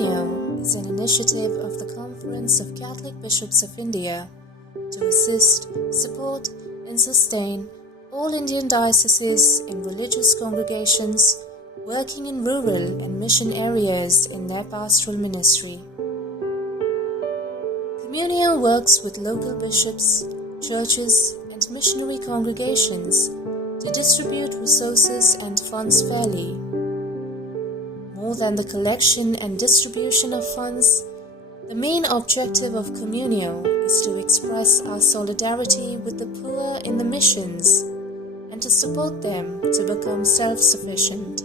Communio is an initiative of the Conference of Catholic Bishops of India to assist, support, and sustain all Indian dioceses and religious congregations working in rural and mission areas in their pastoral ministry. Communio works with local bishops, churches, and missionary congregations to distribute resources and funds fairly. More than the collection and distribution of funds, the main objective of Communio is to express our solidarity with the poor in the missions and to support them to become self-sufficient.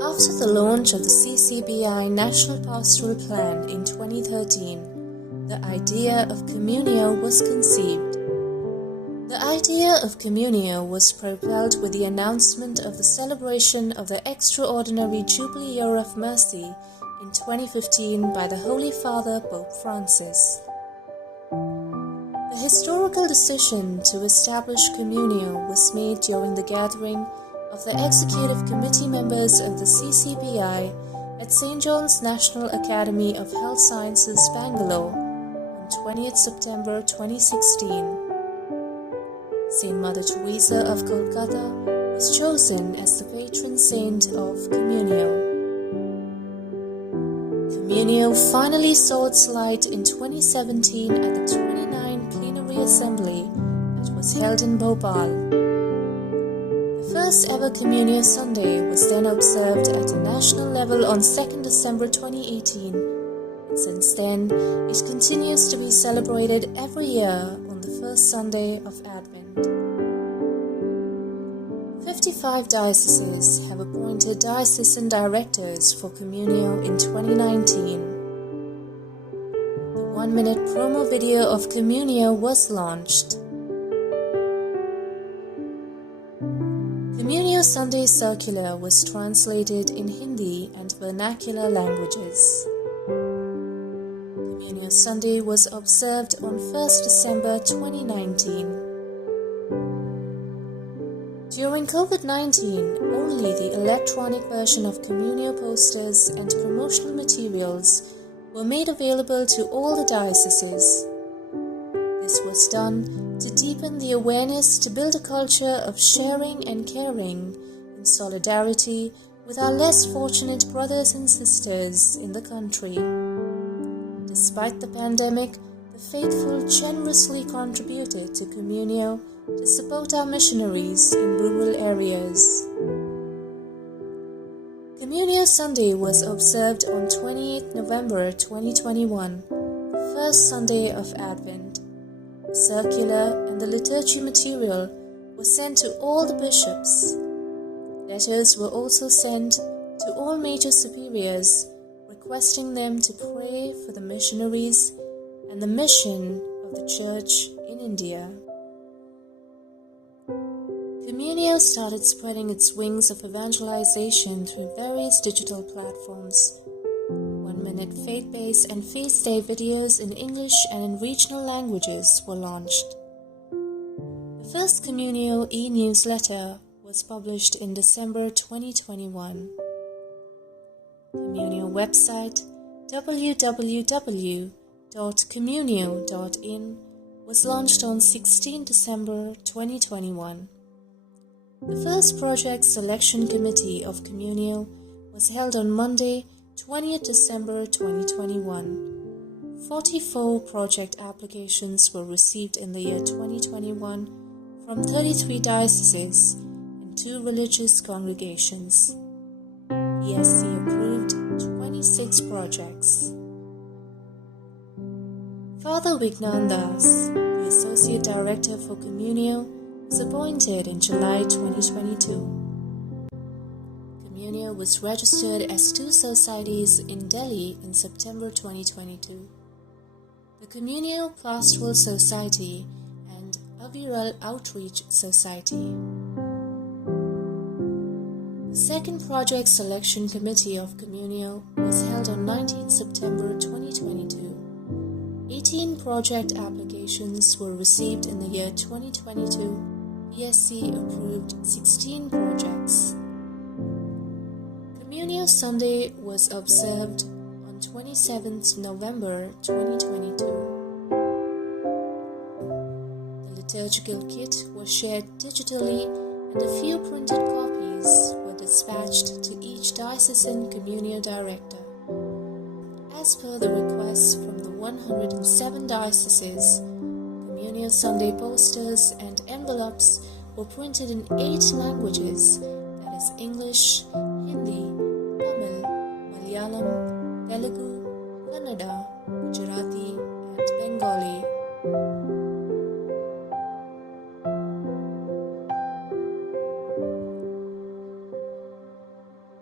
After the launch of the CCBI National Pastoral Plan in 2013, the idea of Communio was conceived. The idea of Communio was propelled with the announcement of the celebration of the extraordinary Jubilee Year of Mercy in 2015 by the Holy Father Pope Francis. The historical decision to establish Communio was made during the gathering of the Executive Committee members of the CCBI at St. John's National Academy of Health Sciences, Bangalore, on 20th September 2016. St. Mother Teresa of Kolkata was chosen as the patron saint of Communio. Communio finally saw its light in 2017 at the 29th Plenary Assembly that was held in Bhopal. The first ever Communio Sunday was then observed at a national level on 2nd December 2018, and since then it continues to be celebrated every year on the first Sunday of Advent. 55 dioceses have appointed diocesan directors for Communio in 2019. The 1-minute promo video of Communio was launched. Communio Sunday Circular was translated in Hindi and vernacular languages. Communio Sunday was observed on 1st December 2019. During COVID-19, only the electronic version of Communio posters and promotional materials were made available to all the dioceses. This was done to deepen the awareness to build a culture of sharing and caring in solidarity with our less fortunate brothers and sisters in the country. Despite the pandemic, the faithful generously contributed to Communio to support our missionaries in rural areas. Communio Sunday was observed on 28 November 2021, the first Sunday of Advent. The circular and the liturgy material were sent to all the bishops. Letters were also sent to all major superiors, requesting them to pray for the missionaries and the mission of the Church in India. Communio started spreading its wings of evangelization through various digital platforms. 1-minute faith-based and feast day videos in English and in regional languages were launched. The first Communio e-newsletter was published in December 2021. Communio website www.communio.in was launched on 16 December 2021. The first project selection committee of Communio was held on Monday, 20th December 2021. 44 project applications were received in the year 2021 from 33 dioceses and 2 religious congregations. PSC approved 26 projects. Father Vignan Das, the Associate Director for Communio, was appointed in July 2022. Communio was registered as 2 societies in Delhi in September 2022. The Communio Pastoral Society and Aviral Outreach Society. The second project selection committee of Communio was held on 19 September 2022. 18 project applications were received in the year 2022. PSC approved 16 projects. Communio Sunday was observed on 27th November 2022. The liturgical kit was shared digitally and a few printed copies were dispatched to each diocesan Communio director. As per the requests from the 107 dioceses, Communio Sunday posters and envelopes were printed in 8 languages, that is English, Hindi, Tamil, Malayalam, Telugu, Kannada, Gujarati, and Bengali.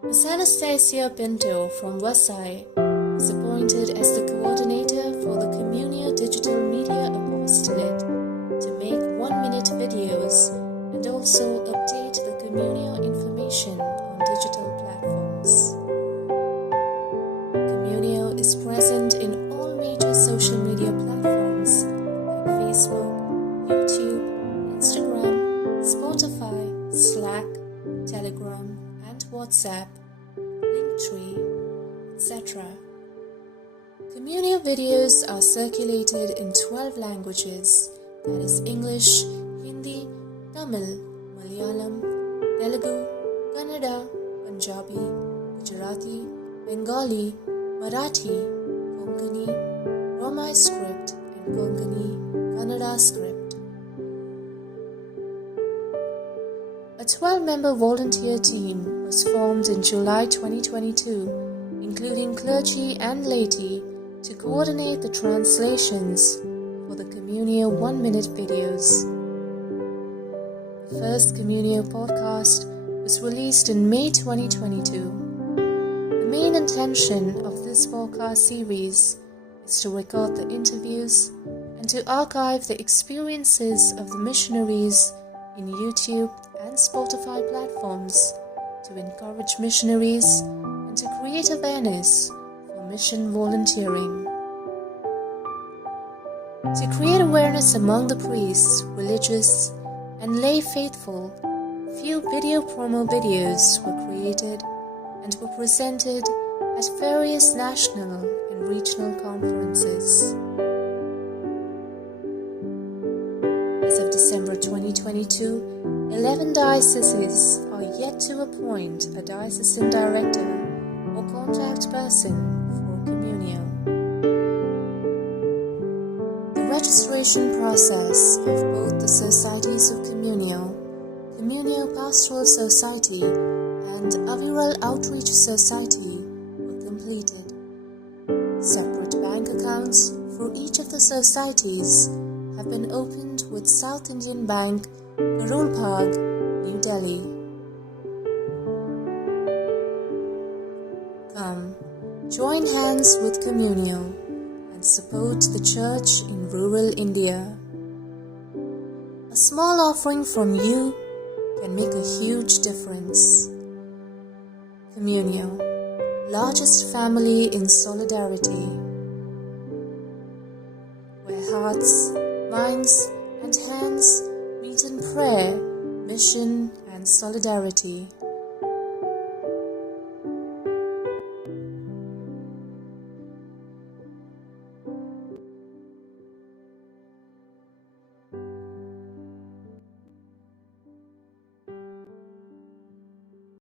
Ms. Anastasia Pinto from Vasai was appointed as the coordinator for the Communio Digital Media Apostolate to make 1-minute videos and also update the Communio information on digital platforms. Communio is present in all major social media platforms like Facebook, YouTube, Instagram, Spotify, Slack, Telegram, and WhatsApp, Linktree, etc. Communio videos are circulated in 12 languages, that is English, Hindi, Tamil, Malayalam, Telugu, Kannada, Punjabi, Gujarati, Bengali, Marathi, Konkani, Romai script, and Konkani, Kannada script. A 12-member volunteer team was formed in July 2022, including clergy and laity, to coordinate the translations for the Communio 1-minute videos. The first Communio podcast was released in May 2022. The main intention of this podcast series is to record the interviews and to archive the experiences of the missionaries in YouTube and Spotify platforms to encourage missionaries and to create awareness mission volunteering. To create awareness among the priests, religious, and lay faithful, few video promo videos were created and were presented at various national and regional conferences. As of December 2022, 11 dioceses are yet to appoint a diocesan director or contact person for Communio. The registration process of both the societies of Communio, Communio Pastoral Society and Aviral Outreach Society were completed. Separate bank accounts for each of the societies have been opened with South Indian Bank, Karol Bagh, New Delhi. Come, join hands with Communio and support the church in rural India. A small offering from you can make a huge difference. Communio, largest family in solidarity, where hearts, minds, and hands meet in prayer, mission, and solidarity.